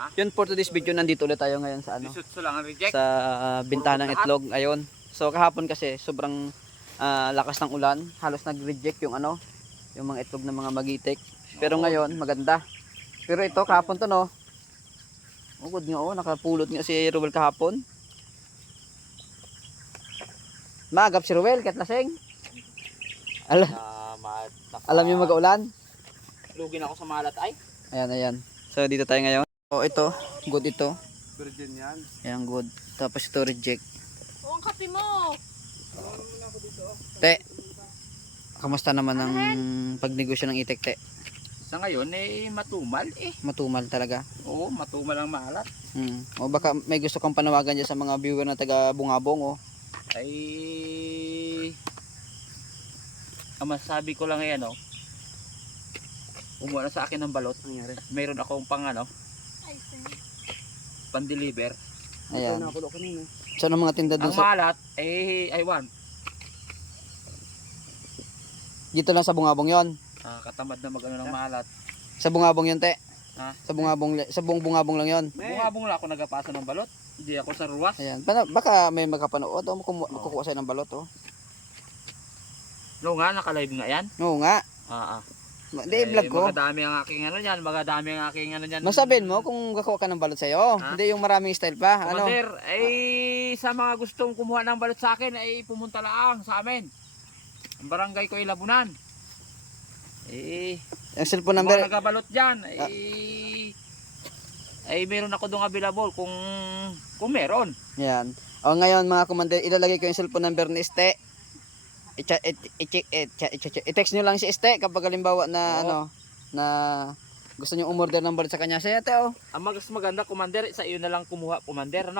Yun, for today's video, nandito ulit tayo ngayon sa sa bintanang itlog. Ayun. So kahapon kasi sobrang lakas ng ulan, halos nag-reject yung yung mga itlog ng mga magitik. Pero ngayon maganda. Pero ito kahapon to, no. Ugod nga, nakapulot nga si Ruel kahapon. Maagap si Ruel kahit lasing. Alam niyo mag-ulan? Lugin ako sa malat ay. Ayan. So dito tayo ngayon. Oh, ito, good ito. Virgin yan. Ayan, good. Tapos ito reject. O, ang kape mo. Te, kamusta naman ang pagnegosyo ng itik, te? Sa ngayon matumal eh. Matumal talaga. Oo, matumal ang malat. O baka may gusto kang panawagan dyan sa mga viewer na taga Bungabong, Ay ang masasabi ko lang umuha na sa akin ng balot. Mayroon akong pan-deliver. Ayan. Sa mga tinda doon Ang malat aywan. Dito lang sa Bungabong yon. Katamad na ng malat. Sa Bungabong yon, te. Ha? Sa buong Bungabong lang yon. Bungabong lang ako nagapasa ng balot. Hindi ako sa ruwas. Ayan. Baka may magkapanood o kukuha sa'yo ng balot, No nga, naka-live nga yan. Oo nga. Hindi, vlog ko. Magadami ang aking yan. Masabihin mo kung kakuha ka ng balot sa'yo. Hindi yung maraming style pa. Commander, sa mga gustong kumuha ng balot sa akin ay pumunta lang sa amin. Ang barangay ko ay Labunan. Yung cellphone number. Mga nagabalot dyan ay meron ako doon available kung meron. Yan. O ngayon mga commander, ilalagay ko yung cellphone number ni Este. I-text nyo lang si Este kapag halimbawa na na gusto nyo umorder ng balot sa kanya. Saya te, Ang mas maganda, commander, sa iyo na lang kumuha, commander,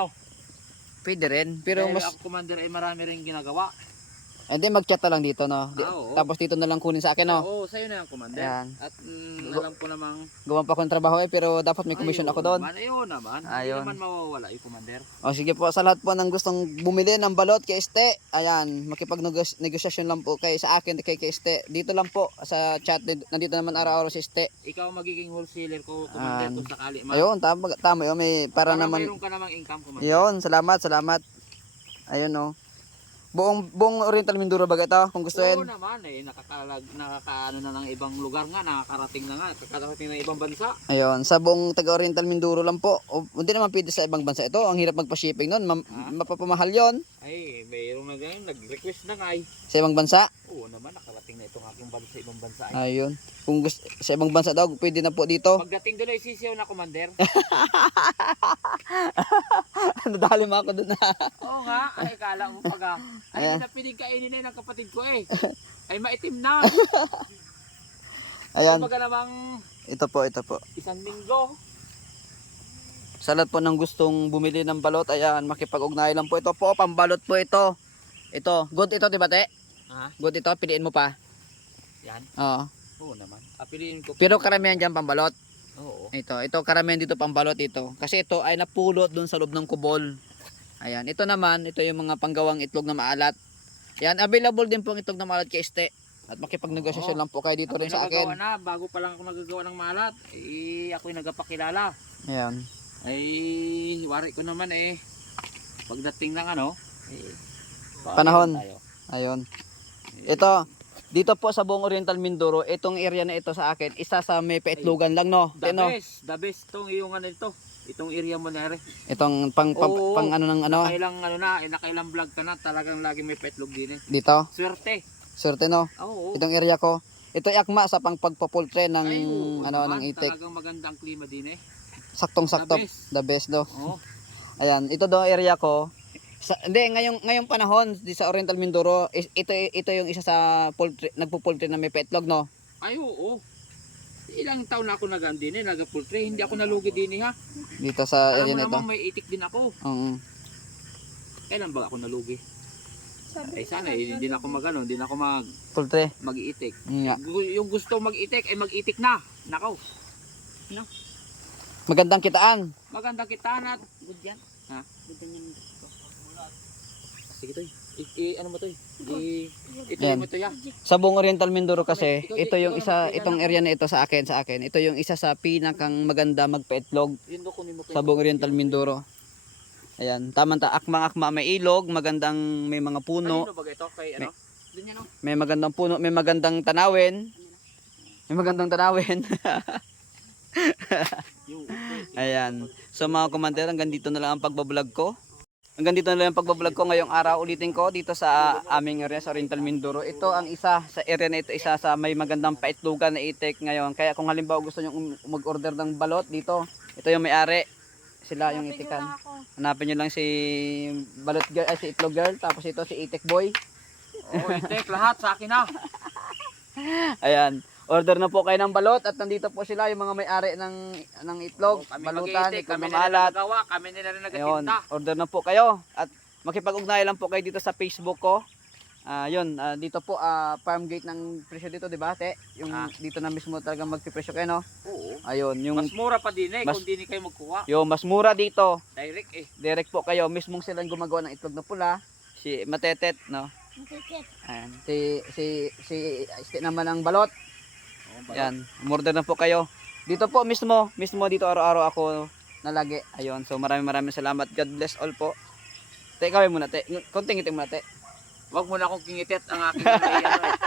pwede rin. Pero dahil mas ako, commander, ay marami rin ginagawa. hindi, mag-chat na lang dito, no. Oo. Tapos dito na lang kunin sa akin, no. Oo, sa iyo na lang, commander. Ayan. At alam ko namang Gawan pa akong trabaho pero dapat may commission ako doon. Ayun naman. Hindi naman mawawala yung commander. O sige po, sa lahat po ng gustong bumili ng balot kay Este, ayan, makipag-negosasyon lang po sa akin kay Este. Dito lang po sa chat, nandito naman araw-araw si Este. Ikaw magiging wholesaler ko, commander, kung sakali man. Ayun, tama yun, may para naman. Mayroon ka namang income, commander. Yun, salamat. Ayun, buong Oriental Mindoro ba ito kung gustuin? Oo naman nakakaano na ng ibang lugar nga, nakakarating ng ibang bansa. Ayun, sa buong taga Oriental Mindoro lang po. Hindi naman pwede sa ibang bansa ito. Ang hirap magpa-shipping noon, mapapamahal 'yon. Ay, mayroong nag-request na nga Sa ibang bansa? Oo naman, nakarating na itong aking bansa sa ibang bansa. Ayun. Kung gusto sa ibang bansa daw, pwede na po dito. Pagdating doon ay sisiyaw na, commander. Nadali mo ako doon. Oo nga, ay kala mo ay hindi na piling kainin na ng kapatid ko ay maitim na. Ayan. Kumbaga namang Ito po. isang linggo. Sa lahat po ng gustong bumili ng balot, ayan, makipag-ugnayan lang po ito po. Pambalot po ito. Ito, good ito, di ba, te? Good ito, piliin mo pa. Yan? Oo. Oo naman. Piliin ko. Pero karamihan dyan pambalot. Oo. Ito karamihan dito pambalot ito. Kasi ito ay napulot dun sa loob ng kubol. Ayan, ito naman, ito yung mga panggawang itlog na maalat. Ayan, available din po ang itlog na maalat kay Este. At makipag-negosasyon lang po kayo dito rin sa akin. Bago pa lang ako nagagawa ng maalat, ako'y nagpakilala. Ayan. Ay, wari ko naman pagdating ng panahon. Ayun. Ito, dito po sa buong Oriental Mindoro, itong area na ito sa akin, isa sa may paitlogan lang, no? The best tong iyong itong area mo na rin. Itong pang ano ng ano? Nakailang vlog ka na, talagang lagi may paitlog din Dito? Swerte, no? Oo. Itong area ko. Ito yakma sa pagpapultre ng ng itik. Talagang maganda ang klima din Saktong-sakto. The best do. Oo. Ayan, ito daw area ko. Ngayong panahon di sa Oriental Mindoro, ito yung isa sa nagpo-poultry na may petlog, no? Ay, oo. Ilang taon na ako nag-andin nag-poultry, hindi ako nalugi din ha. Dito sa area na Alam mo ito. naman may itik din ako. Oo. Kailan ba ako nalugi? Ay sana hindi na ako hindi na ako Poultry. mag-iitik. Yeah. Yung gusto mag-itik ay mag-itik na. Nako. No? Magandang kitaan. Magandang kitaan at good yan. Ha? Sige to. Ano mo to eh? Ito Yan. mo to ya. Sa buong Oriental Mindoro kasi, ito yung isa, itong area na ito sa akin. Ito yung isa sa pinakang maganda magpa-itlog Yun do kunin mo sa buong Oriental Mindoro. Ayan, tamang akma-akma, may ilog, magandang may mga puno, Ano ba ito kay ano? Dun yan oh. may magandang puno, may magandang tanawin. May magandang tanawin. Yung Ayan. So mga kumanter, hanggang dito na lang ang pagbablog ko. Hanggang dito na lang ang pagbablog ko ngayong araw. Ulitin ko dito sa aming area sa Oriental Mindoro. Ito ang isa sa area na ito, isa sa may magandang paitlugan na itik ngayon. Kaya kung halimbawa gusto nyo mag-order ng balot dito, ito yung may-ari. Sila yung itikan. Hanapin nyo lang si balot girl, ay si itlog girl, tapos ito si itik boy. Oh, itek lahat sa akin na. Ayan. Order na po kayo ng balot at nandito po sila yung mga may-ari ng itlog, Kami balutan, mag-iitik, itlog kami ng nila alat. nagawa, kami nila na Ayun, nagatinda. order na po kayo at makipag-ugnayan lang po kayo dito sa Facebook ko. Dito po farm gate ng presyo dito, 'di ba, te? Yung dito na mismo talaga magpipresyo kayo, no? Oo. Ayun, yung Mas mura pa din eh mas- kung di ni kayo magkuha. mas mura dito. Direct eh. Direct po kayo, mismong silang gumagawa ng itlog na pula. Si Matetet, no? Ayan, si naman ang balot. Yan, umorder na po kayo. Dito po mismo dito araw-araw ako nalagi. Ayun, so maraming salamat. God bless all po. Te, kawin muna, te. Konting itim muna, te. Wag mo na akong kingitit ang aking ano, eh.